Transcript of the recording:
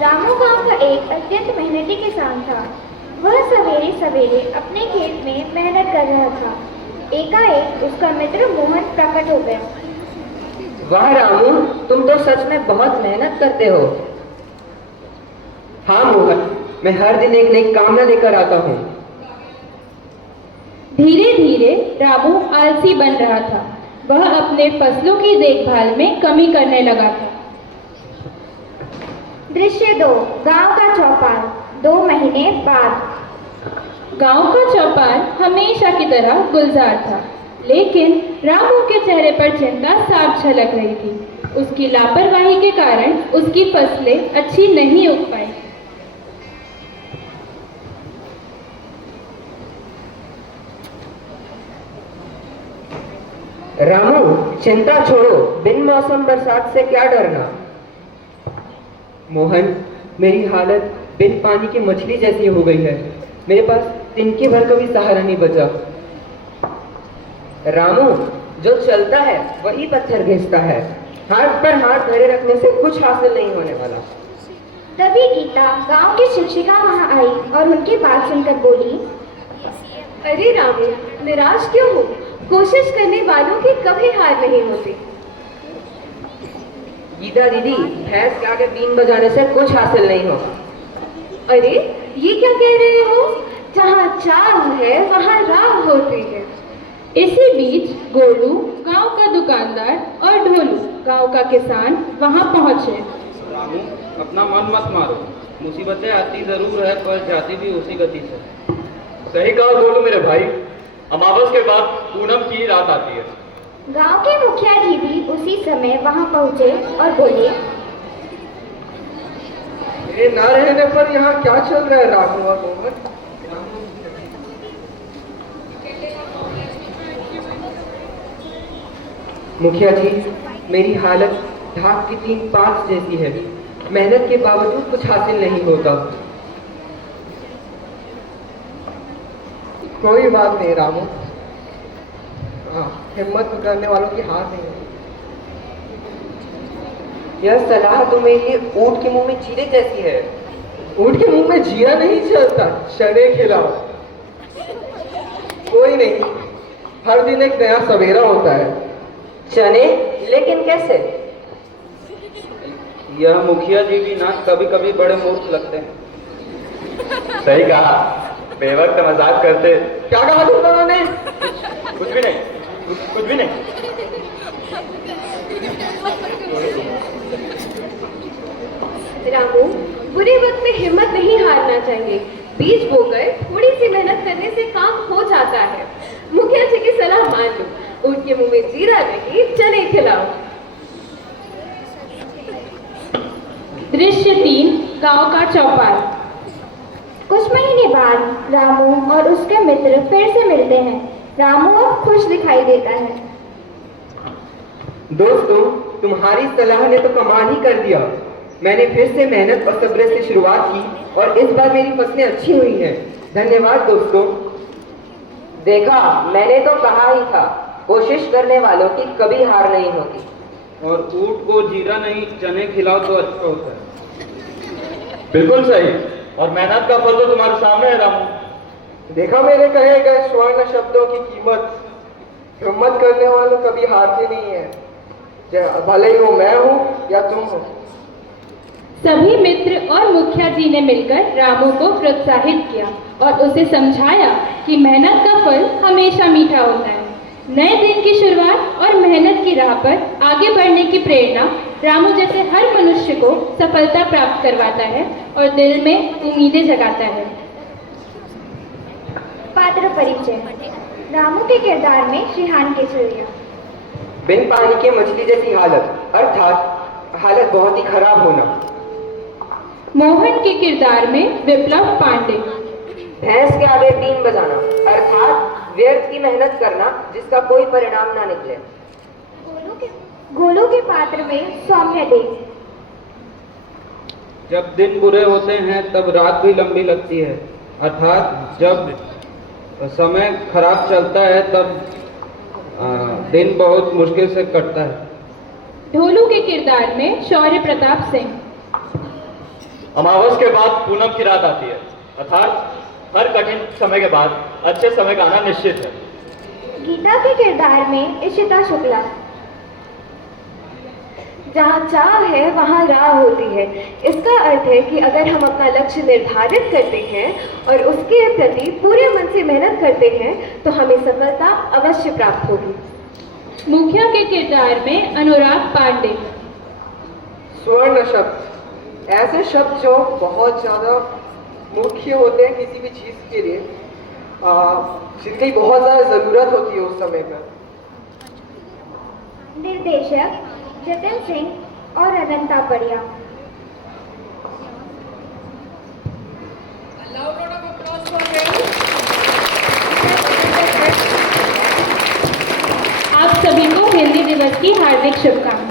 रामू गांव का एक अत्यंत मेहनती किसान था। वह सवेरे सवेरे अपने खेत में मेहनत कर रहा था। एकाएक उसका मित्र मोहन प्रकट हो गया। वाह रामू, तुम तो सच में बहुत मेहनत करते हो। हाँ मोहन, मैं हर दिन एक नई कामना लेकर आता हूँ। धीरे धीरे रामू आलसी बन रहा था। वह अपने फसलों की देखभाल में कमी करने लगा था। दृश्य 2, गांव का चौपाल। 2 महीने बाद। गांव का चौपाल हमेशा की तरह गुलजार था, लेकिन रामू के चेहरे पर चिंता साफ झलक रही थी। उसकी लापरवाही के कारण उसकी फसलें अच्छी नहीं उग पाई। रामू, चिंता छोड़ो, बिन मौसम बरसात से क्या डरना। मोहन, मेरी हालत बिन पानी की मछली जैसी हो गई है। मेरे पास तिनके भर का भी सहारा नहीं बचा। रामू, जो चलता है वही पत्थर घिसता है। हाथ पर हाथ धरे रखने से कुछ हासिल नहीं होने वाला। तभी गीता, गांव की शिक्षिका, वहां आई और उनकी बात सुनकर बोली, अरे रामू, निराश क्यों हो? कोशिश करने वालों की कभी हार नहीं होती। गीता दीदी, भैंस के आगे बीन बजाने से कुछ हासिल नहीं होगा। अरे ये क्या कह रहे हो? जहाँ चाल है वहाँ राह होती है। इसी बीच गोलू, गांव का दुकानदार, और ढोलू, गांव का किसान, वहां पहुंचे। रामू, अपना मन मत मारो। मुसीबतें आती जरूर है, पर जाती भी उसी गति से। सही कहा गोलू मेरे भाई, अमावस के बाद पूनम की रात आती है। गांव के मुखिया जी भी उसी समय वहां पहुंचे और बोले, मेरे न रहने पर यहाँ क्या चल रहा है रामू और मोहन? मुखिया जी, मेरी हालत ढाक की 3-5 जैसी है। मेहनत के बावजूद कुछ हासिल नहीं होता। कोई बात नहीं रामू, हिम्मत करने वालों की हार नहीं होती। यह सलाह तो मेरे लिए ऊंट के मुंह में जीरे जैसी है। ऊंट के मुंह में जीरा नहीं चलता, चने खिलाओ। कोई नहीं, हर दिन एक नया सवेरा होता है। चने? लेकिन कैसे? यह मुखिया जी भी ना कभी कभी बड़े मूर्ख लगते हैं। सही कहा, बेवक्त मजाक करते। क्या कहा तुम दोनों ने? कुछ भी नहीं, कुछ भी नहीं। रामू, बुरे वक्त में हिम्मत नहीं हारना चाहिए। बीज बोकर थोड़ी सी मेहनत करने से काम हो जाता है। मुखिया जी की सलाह मान लो, ऊंट के मुंह में जीरा नहीं, चने खिलाओ। दृश्य 3, गांव का चौपाल। कुछ महीने बाद रामू और उसके मित्र फिर से मिलते हैं। रामू अब खुश दिखाई देता है। दोस्तों, तुम्हारी सलाह ने तो कमाल ही कर दिया। मैंने फिर से मेहनत और सब्र से शुरुआत की और इस बार मेरी फसलें अच्छी हुई हैं। धन्यवाद दोस्तों। देखा, मैंने तो कहा ही था, कोशिश करने वालों की कभी हार नहीं होती। और ऊंट को जीरा नहीं, चने खिलाओ तो अच्छा होता है। बिल्कुल सही, और मेहनत का फल तो तुम्हारे सामने है रामू। देखा मेरे कहे गए स्वर्ण शब्दों की कीमत। हिम्मत करने वालों कभी हारते नहीं है, भले ही वो मैं हूँ या तुम हो। सभी मित्र और मुखिया जी ने मिलकर रामू को प्रोत्साहित किया और उसे समझाया कि मेहनत का फल हमेशा मीठा होता है। नए दिन की शुरुआत और मेहनत की राह पर आगे बढ़ने की प्रेरणा रामू जैसे हर मनुष्य को सफलता प्राप्त करवाता है और दिल में उम्मीदें जगाता है। पात्र परिचय। रामू के किरदार में श्रीहान केसरिया। बिन पानी की मछली जैसी हालत, अर्थात हालत बहुत ही खराब होना। मोहन के किरदार में विप्लव पांडे। भैंस के आगे बीन बजाना, अर्थात व्यर्थ की मेहनत करना जिसका कोई परिणाम ना निकले। गोलू के पात्र में सौम्य देव। जब दिन बुरे होते हैं तब रात भी लंबी लगती है, अर्थात जब समय खराब चलता है तब दिन बहुत मुश्किल से कटता है। ढोलू के किरदार में शौर्य प्रताप सिंह। अमावस के बाद पूनम की रात आती है, अर्थात हर कठिन समय के बाद अच्छे समय का आना निश्चित है। गीता के किरदार में इशिता शुक्ला। जहाँ चाह है वहाँ राह होती है। इसका अर्थ है कि अगर हम अपना लक्ष्य निर्धारित करते हैं और उसके प्रति पूरे मन से मेहनत करते हैं तो हमें सफलता अवश्य प्राप्त होगी। मुखिया के किरदार में अनुराग पांडे। स्वर्ण शब्द, ऐसे शब्द जो बहुत ज़्यादा मुख्य होते हैं किसी भी चीज़ के लिए, जिनकी बहुत ज़्यादा ज़रूरत होती है उस समय पर। निर्देशक जतिन सिंह और अनंता परिया। आप सभी को हिंदी दिवस की हार्दिक शुभकामनाएं।